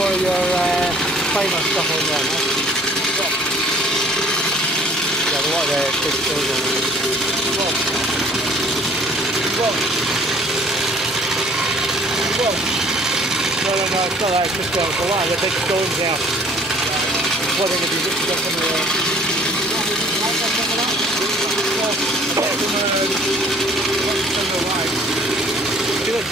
more of your finer stuff on there, man. Yeah, a lot of big stones on there. Whoa. Whoa. Whoa. No, it's not that, it's just a lot of the big stones there. What they're going to be lifted up in the air. Cool.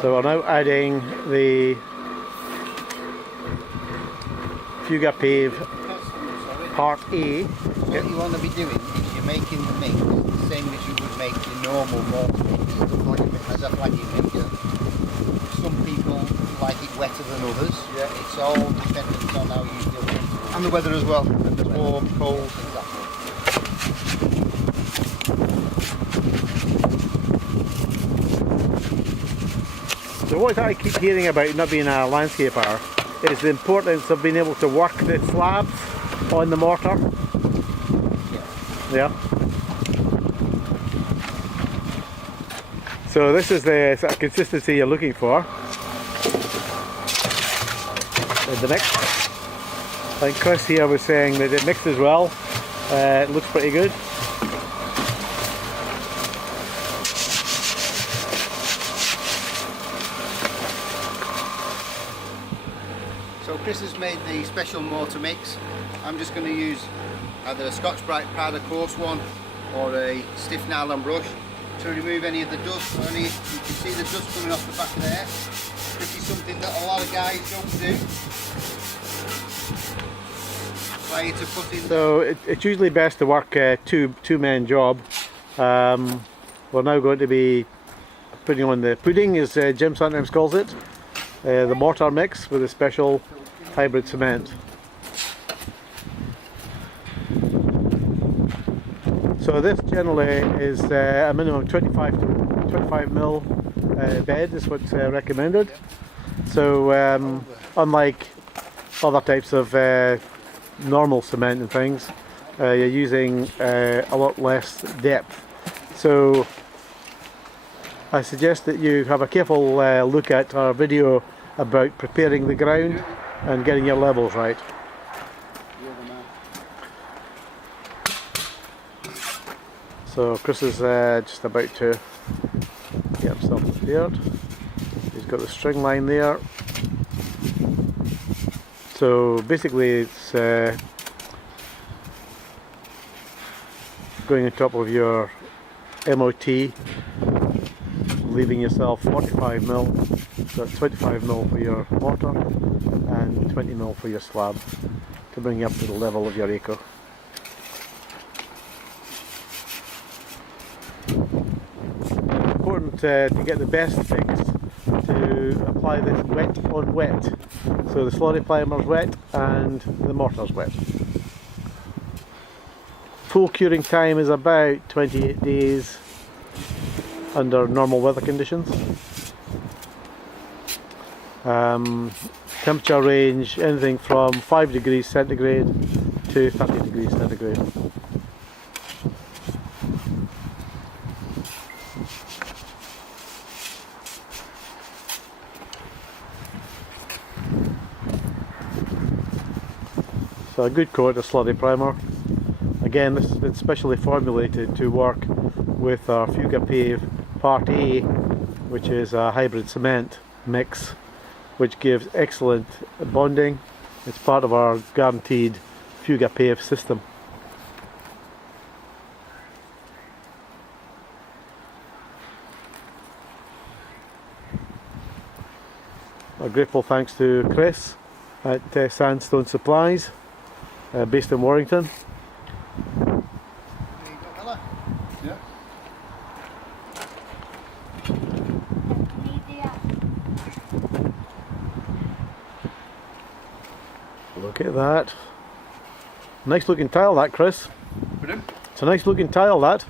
So we're now adding the FUGA-PAVE Part A. What you want to be doing is you're making the mix the same as you would make the normal mortar mix as a flagging mixture. Some people like it wetter than others. Yeah. It's all dependent on how you feel comfortable. And the weather as well. And the warm, cold. Exactly. So what I keep hearing about not being a landscaper is the importance of being able to work the slabs on the mortar. Yeah. So this is the sort of consistency you're looking for in the mix. And Chris here was saying that it mixes well. It looks pretty good. So Chris has made the special mortar mix. I'm just going to use either a Scotch-Brite powder coarse one or a stiff nylon brush to remove any of the dust or any, you can see the dust coming off the back of there. This is something that a lot of guys don't do. Prior to putting So it's usually best to work two-man job. We're now going to be putting on the pudding, as Jim sometimes calls it, the mortar mix with a special hybrid cement. So this generally is a minimum 25 mil bed is what's recommended. So unlike other types of normal cement and things, you're using a lot less depth. So I suggest that you have a careful look at our video about preparing the ground and getting your levels right. So Chris is just about to get himself prepared. He's got the string line there. So basically it's going on top of your MOT, leaving yourself 45 mil, so that's 25 mil for your mortar and 20 mil for your slab to bring you up to the level of your eco. Important to get the best fix to apply this wet on wet. So the slurry primer's wet and the mortar's wet. Full curing time is about 28 days under normal weather conditions. Temperature range anything from 5 degrees centigrade to 30 degrees centigrade. So a good coat of slurry primer. Again, this has been specially formulated to work with our FUGA-PAVE Part A, which is a hybrid cement mix, which gives excellent bonding. It's part of our guaranteed FUGA-PAVE system. A grateful thanks to Chris at Sandstone Supplies, based in Warrington. Yeah. Look at that. Nice looking tile that, Chris. Pardon? It's a nice looking tile that.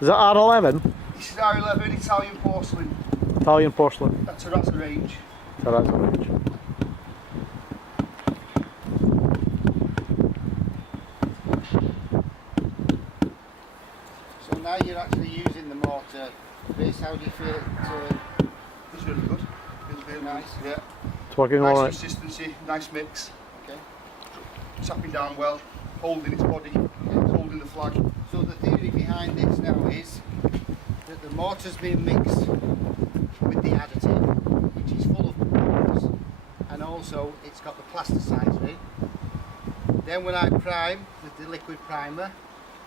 Is that R11? This is R11 Italian porcelain. Italian porcelain. That's a range. So that's a range. So now you're actually using the mortar. Chris, how do you feel it? It's really good. Really Nice. Yeah. It's working Nice alright. consistency, nice mix. Okay. Tapping down well, holding its body, holding the flag. So the theory behind this now is that the mortar's been mixed with the additive, which is full of cobbles, and also it's got the plasticizer in. Then when I prime with the liquid primer,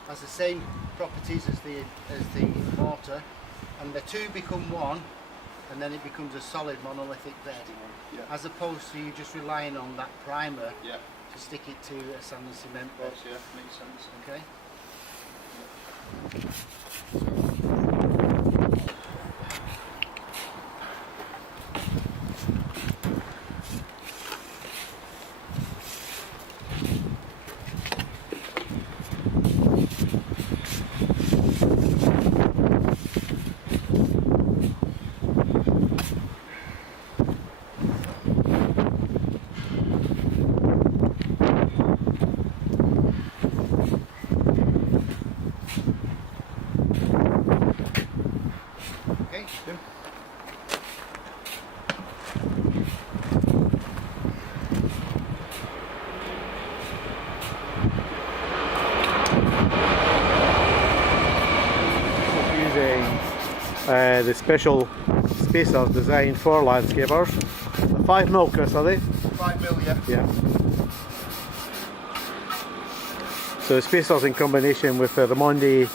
has the same properties as the mortar, and the two become one, and then it becomes a solid monolithic bed, Yeah. as opposed to you just relying on that primer Yeah. to stick it to a sand and cement bed. Yeah, makes sense. Okay. Okay. Using the special spacers designed for landscapers. 5mm, Chris, are they? 5mm, yeah. Yeah. So the spacers in combination with the Mondi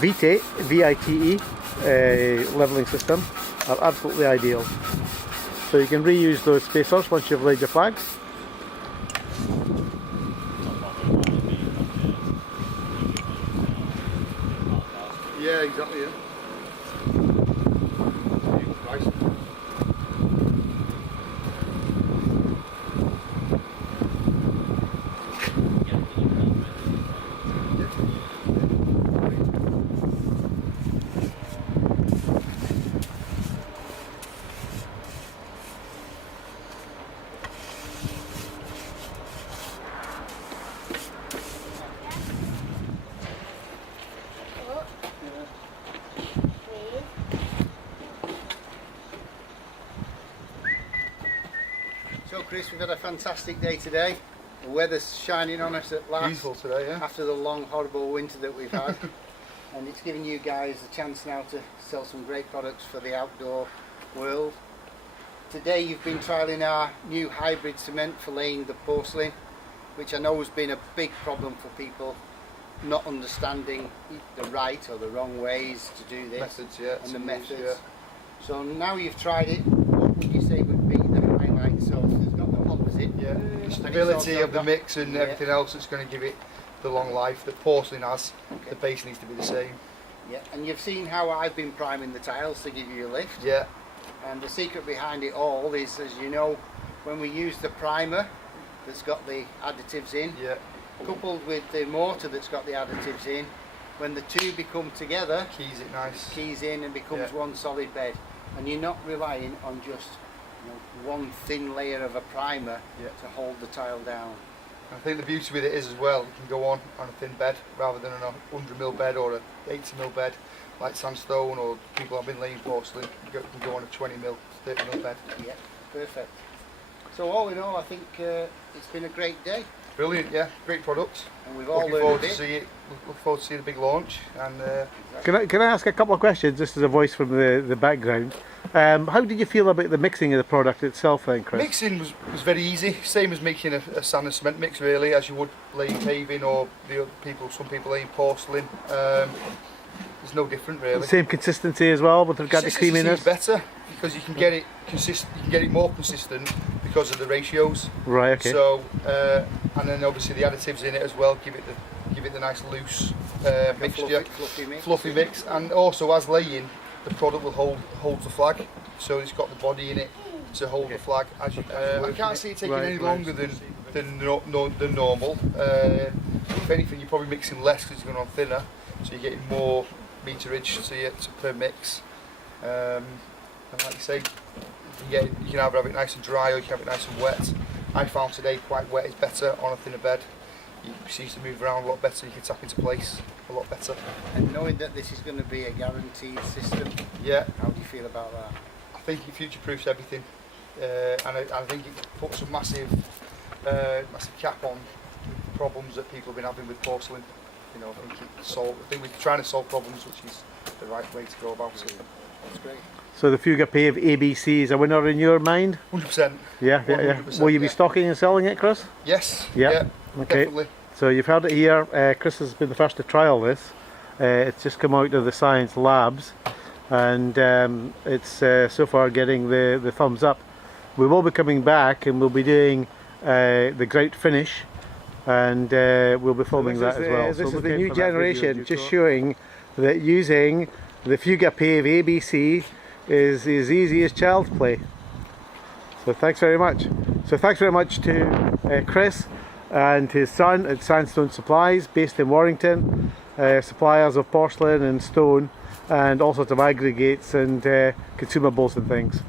Vite, V-I-T-E levelling system are absolutely ideal. So you can reuse those spacers once you've laid your flags. Yeah, exactly, yeah. Nice. So Chris, we've had a fantastic day today. The weather's shining on us at last. Beautiful today, yeah. After the long horrible winter that we've had. And it's giving you guys a chance now to sell some great products for the outdoor world. Today you've been trialling our new hybrid cement for laying the porcelain, which I know has been a big problem for people not understanding the right or the wrong ways to do this. Methods, yeah. And the methods. Yeah. So now you've tried it, what would you say would be the highlight? So there's got the composite. Yeah, the And it's stability also of the got- mix and yeah. everything else that's going to give it the long life that porcelain has. Okay. The base needs to be the same. Yeah, and you've seen how I've been priming the tiles to give you a lift. Yeah, And the secret behind it all is, as you know, when we use the primer that's got the additives in, yeah, coupled with the mortar that's got the additives in, when the two become together, keys it nice. keys in and becomes Yeah. one solid bed. And you're not relying on just one thin layer of a primer Yeah. to hold the tile down. I think the beauty with it is as well, you can go on a thin bed rather than a 100mm bed or a 80mm bed like sandstone, or people have been laying porcelain. You can go on a 20mm, 30mm bed. Yeah, perfect. So all in all, I think it's been a great day, Brilliant, yeah, great product. and we've all Looking learned a forward to bit. see it. Look forward to see the big launch. And Can I ask a couple of questions, just as a voice from the background? How did you feel about the mixing of the product itself then, Chris? mixing was very easy, same as making a sand and cement mix really, as you would laying paving or some people laying porcelain. There's no different really. Same consistency as well with regard to Consistency creaminess? is better because you can get it you can get it more consistent because of the ratios. Right, okay. So and then obviously the additives in it as well give it the nice loose mixture, Fluffy mix. and also as laying the product will hold the flag, so it's got the body in it to hold the flag. As you, I can't see it taking Right, any right. longer than than normal. If anything, you're probably mixing less because you're going on thinner, so you're getting more meterage per mix. And like you say, you can either have it nice and dry or you can have it nice and wet. I found today quite wet is better on a thinner bed. You seem to move around a lot better, you can tap into place a lot better. And knowing that this is going to be a guaranteed system, yeah, how do you feel about that? I think it future-proofs everything, and I think it puts a massive cap on problems that people have been having with porcelain. You know, I think we're trying to solve problems, which is the right way to go about it. That's great. So the FUGA-PAVE ABC is a winner in your mind? 100%. Yeah. 100%, Will you be stocking and selling it, Chris? Yes. Yeah. Okay. Definitely. So you've heard it here. Chris has been the first to trial this. It's just come out of the science labs, and it's so far getting the thumbs up. We will be coming back and we'll be doing the grout finish, and we'll be filming that as well. This is the new generation, just showing that using the FUGA-PAVE ABC is as easy as child's play. So thanks very much. So thanks very much to Chris and his son at Sandstone Supplies, based in Warrington, suppliers of porcelain and stone and all sorts of aggregates and consumables and things.